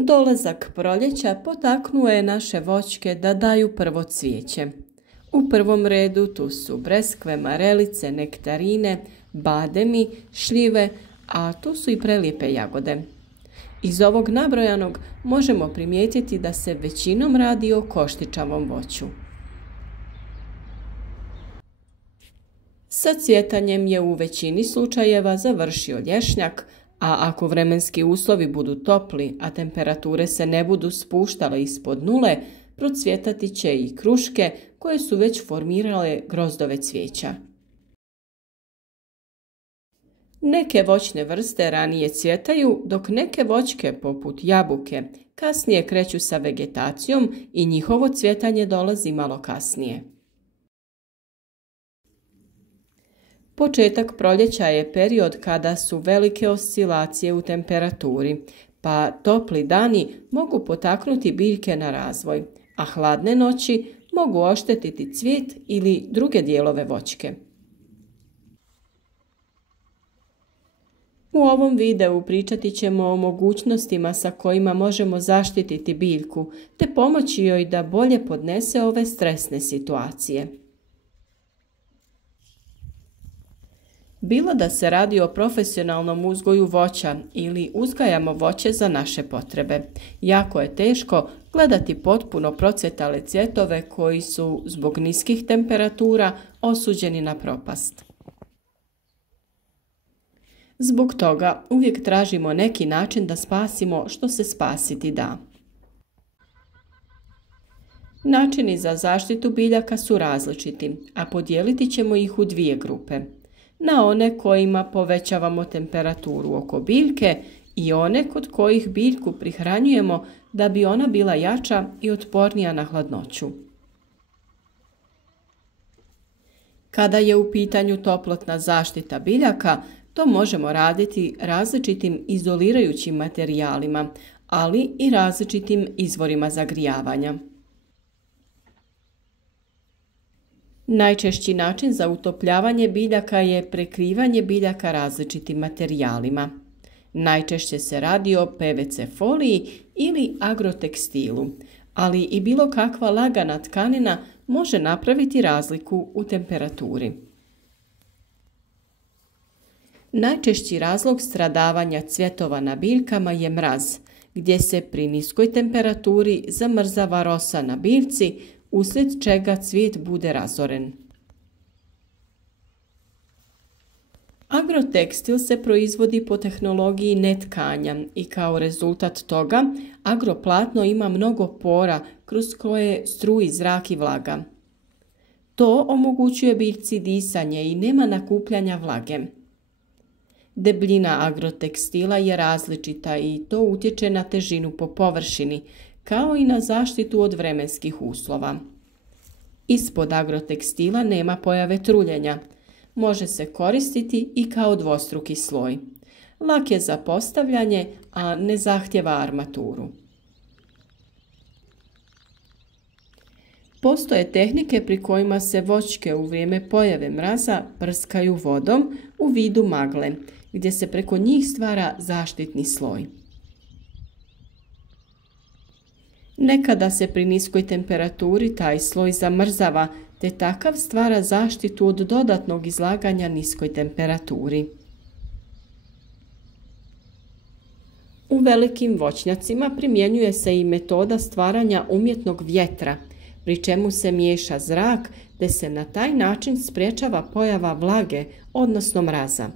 Dolazak proljeća potaknuo je naše voćke da daju prvo cvijeće. U prvom redu tu su breskve, marelice, nektarine, bademi, šljive, a tu su i prelijepe jagode. Iz ovog nabrojanog možemo primijetiti da se većinom radi o koštičavom voću. Sa cvjetanjem je u većini slučajeva završio lješnjak, a ako vremenski uslovi budu topli, a temperature se ne budu spuštale ispod nule, procvjetati će i kruške koje su već formirale grozdove cvijeća. Neke voćne vrste ranije cvjetaju, dok neke voćke, poput jabuke, kasnije kreću sa vegetacijom i njihovo cvjetanje dolazi malo kasnije. Početak proljeća je period kada su velike oscilacije u temperaturi, pa topli dani mogu potaknuti biljke na razvoj, a hladne noći mogu oštetiti cvijet ili druge dijelove voćke. U ovom videu pričati ćemo o mogućnostima sa kojima možemo zaštititi biljku, te pomoći joj da bolje podnese ove stresne situacije. Bilo da se radi o profesionalnom uzgoju voća ili uzgajamo voće za naše potrebe, jako je teško gledati potpuno procvjetale cvjetove koji su zbog niskih temperatura osuđeni na propast. Zbog toga uvijek tražimo neki način da spasimo što se spasiti da. Načini za zaštitu biljaka su različiti, a podijeliti ćemo ih u dvije grupe. Na one kojima povećavamo temperaturu oko biljke i one kod kojih biljku prihranjujemo da bi ona bila jača i otpornija na hladnoću. Kada je u pitanju toplotna zaštita biljaka, to možemo raditi različitim izolirajućim materijalima, ali i različitim izvorima zagrijavanja. Najčešći način za utopljavanje biljaka je prekrivanje biljaka različitim materijalima. Najčešće se radi o PVC foliji ili agrotekstilu, ali i bilo kakva lagana tkanina može napraviti razliku u temperaturi. Najčešći razlog stradavanja cvjetova na biljkama je mraz, gdje se pri niskoj temperaturi zamrzava rosa na biljci, uslijed čega cvijet bude razoren. Agrotekstil se proizvodi po tehnologiji netkanja i kao rezultat toga agroplatno ima mnogo pora kroz koje struji zrak i vlaga. To omogućuje biljci disanje i nema nakupljanja vlage. Debljina agrotekstila je različita i to utječe na težinu po površini, kao i na zaštitu od vremenskih uslova. Ispod agrotekstila nema pojave truljenja. Može se koristiti i kao dvostruki sloj. Lak je za postavljanje, a ne zahtjeva armaturu. Postoje tehnike pri kojima se voćke u vrijeme pojave mraza prskaju vodom u vidu magle, gdje se preko njih stvara zaštitni sloj. Nekada se pri niskoj temperaturi taj sloj zamrzava, te takav stvara zaštitu od dodatnog izlaganja niskoj temperaturi. U velikim voćnjacima primjenjuje se i metoda stvaranja umjetnog vjetra, pri čemu se miješa zrak, te se na taj način sprječava pojava vlage, odnosno mraza.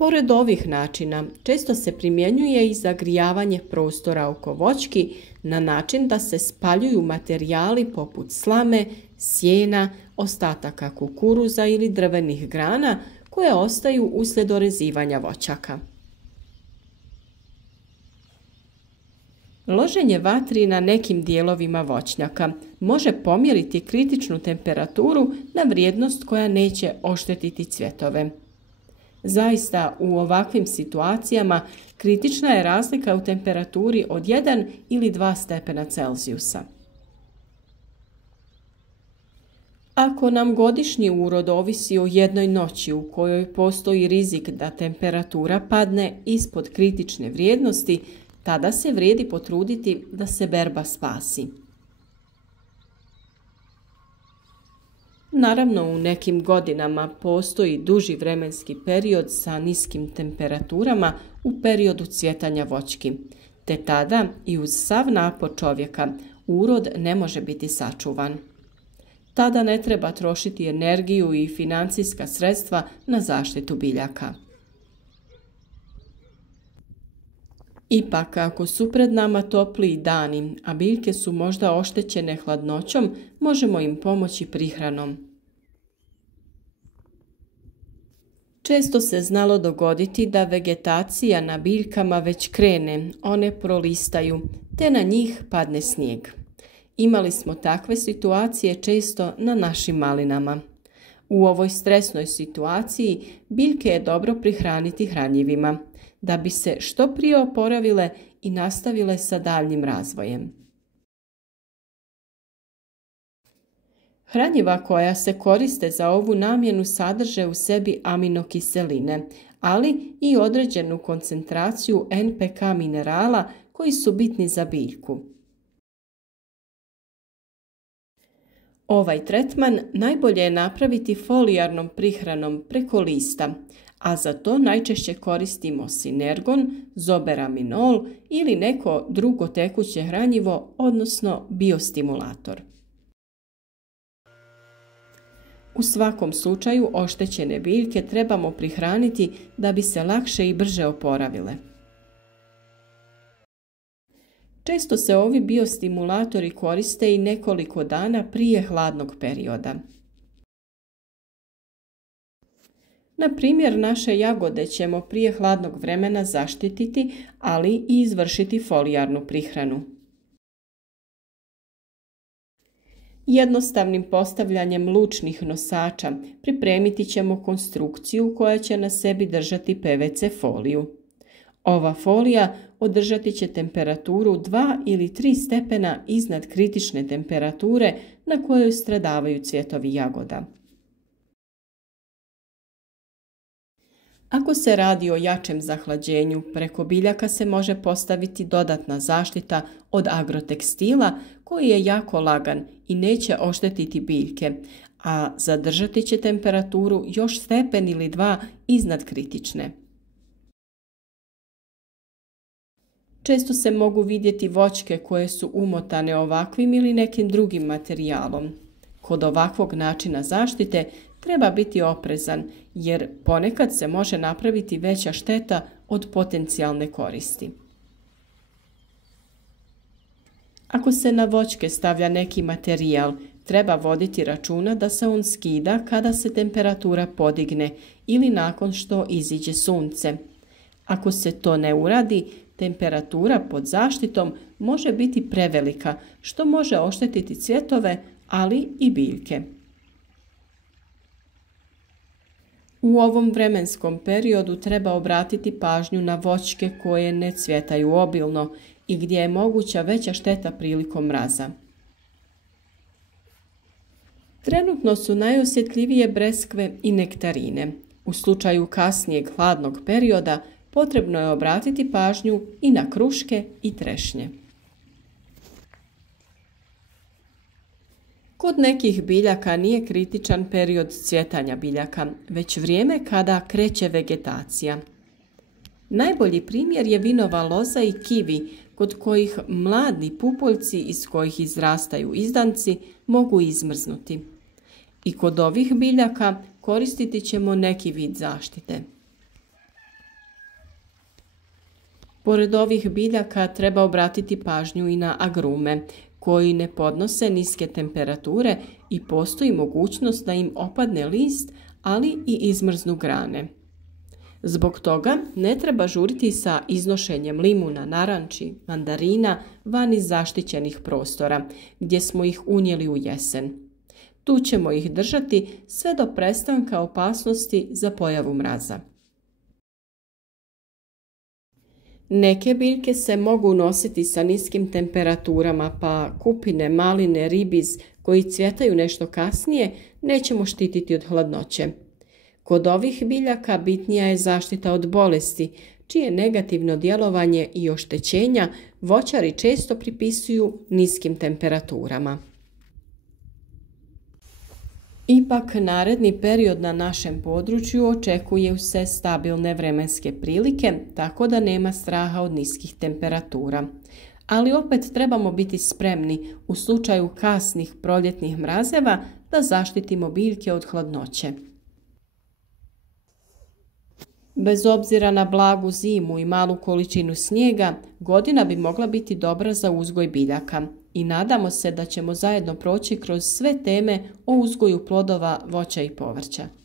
Pored ovih načina, često se primjenjuje i zagrijavanje prostora oko voćki na način da se spaljuju materijali poput slame, sjena, ostataka kukuruza ili drvenih grana koje ostaju uslijed orezivanja voćaka. Loženje vatri na nekim dijelovima voćnjaka može pomjeriti kritičnu temperaturu na vrijednost koja neće oštetiti cvjetove. Zaista, u ovakvim situacijama kritična je razlika u temperaturi od 1 ili 2 stepena Celzijusa. Ako nam godišnji urod ovisi o jednoj noći u kojoj postoji rizik da temperatura padne ispod kritične vrijednosti, tada se vrijedi potruditi da se berba spasi. Naravno, u nekim godinama postoji duži vremenski period sa niskim temperaturama u periodu cvjetanja voćki, te tada i uz sav napor čovjeka urod ne može biti sačuvan. Tada ne treba trošiti energiju i financijska sredstva na zaštitu biljaka. Ipak, ako su pred nama topliji dani, a biljke su možda oštećene hladnoćom, možemo im pomoći prihranom. Često se znalo dogoditi da vegetacija na biljkama već krene, one prolistaju, te na njih padne snijeg. Imali smo takve situacije često na našim malinama. U ovoj stresnoj situaciji biljke je dobro prihraniti hranjivima, da bi se što prije oporavile i nastavile sa daljnjim razvojem. Hranjiva koja se koriste za ovu namjenu sadrže u sebi aminokiseline, ali i određenu koncentraciju NPK minerala koji su bitni za biljku. Ovaj tretman najbolje je napraviti folijarnom prihranom preko lista, a za to najčešće koristimo sinergon, zoberaminol ili neko drugo tekuće hranjivo, odnosno biostimulator. U svakom slučaju oštećene biljke trebamo prihraniti da bi se lakše i brže oporavile. Često se ovi biostimulatori koriste i nekoliko dana prije hladnog perioda. Na primjer, naše jagode ćemo prije hladnog vremena zaštititi, ali i izvršiti folijarnu prihranu. Jednostavnim postavljanjem lučnih nosača pripremiti ćemo konstrukciju koja će na sebi držati PVC foliju. Ova folija održati će temperaturu 2 ili 3 stepena iznad kritične temperature na kojoj stradavaju cvjetovi jagoda. Ako se radi o jačem zahlađenju, preko biljaka se može postaviti dodatna zaštita od agrotekstila koji je jako lagan i neće oštetiti biljke, a zadržati će temperaturu još stepen ili 2 iznad kritične. Često se mogu vidjeti voćke koje su umotane ovakvim ili nekim drugim materijalom. Kod ovakvog načina zaštite treba biti oprezan, jer ponekad se može napraviti veća šteta od potencijalne koristi. Ako se na voćke stavlja neki materijal, treba voditi računa da se on skida kada se temperatura podigne ili nakon što iziđe sunce. Ako se to ne uradi, temperatura pod zaštitom može biti prevelika, što može oštetiti cvjetove, ali i biljke. U ovom vremenskom periodu treba obratiti pažnju na voćke koje ne cvjetaju obilno i gdje je moguća veća šteta prilikom mraza. Trenutno su najosjetljivije breskve i nektarine. U slučaju kasnijeg hladnog perioda potrebno je obratiti pažnju i na kruške i trešnje. Kod nekih biljaka nije kritičan period cvjetanja biljaka, već vrijeme kada kreće vegetacija. Najbolji primjer je vinova loza i kivi, kod kojih mladi pupoljci iz kojih izrastaju izdanci mogu izmrznuti. I kod ovih biljaka koristiti ćemo neki vid zaštite. Pored ovih biljaka treba obratiti pažnju i na agrume, koji ne podnose niske temperature i postoji mogućnost da im opadne list, ali i izmrznu grane. Zbog toga ne treba žuriti sa iznošenjem limuna, naranči, mandarina van iz zaštićenih prostora, gdje smo ih unijeli u jesen. Tu ćemo ih držati sve do prestanka opasnosti za pojavu mraza. Neke biljke se mogu nositi sa niskim temperaturama, pa kupine, maline, ribiz, koji cvjetaju nešto kasnije, nećemo štititi od hladnoće. Kod ovih biljaka bitnija je zaštita od bolesti, čije negativno djelovanje i oštećenja voćari često pripisuju niskim temperaturama. Ipak, naredni period na našem području očekuju se stabilne vremenske prilike, tako da nema straha od niskih temperatura. Ali opet trebamo biti spremni u slučaju kasnih proljetnih mrazeva da zaštitimo biljke od hladnoće. Bez obzira na blagu zimu i malu količinu snijega, godina bi mogla biti dobra za uzgoj biljaka i nadamo se da ćemo zajedno proći kroz sve teme o uzgoju plodova, voća i povrća.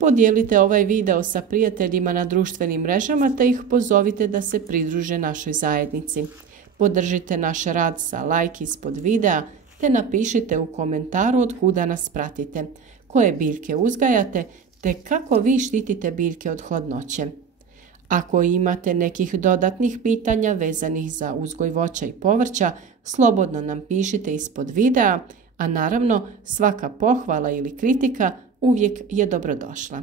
Podijelite ovaj video sa prijateljima na društvenim mrežama te ih pozovite da se pridruže našoj zajednici. Podržite naš rad sa like ispod videa te napišite u komentaru od kuda nas pratite, koje biljke uzgajate te kako vi štitite biljke od hladnoće. Ako imate nekih dodatnih pitanja vezanih za uzgoj voća i povrća, slobodno nam pišite ispod videa, a naravno svaka pohvala ili kritika uvijek je dobrodošla.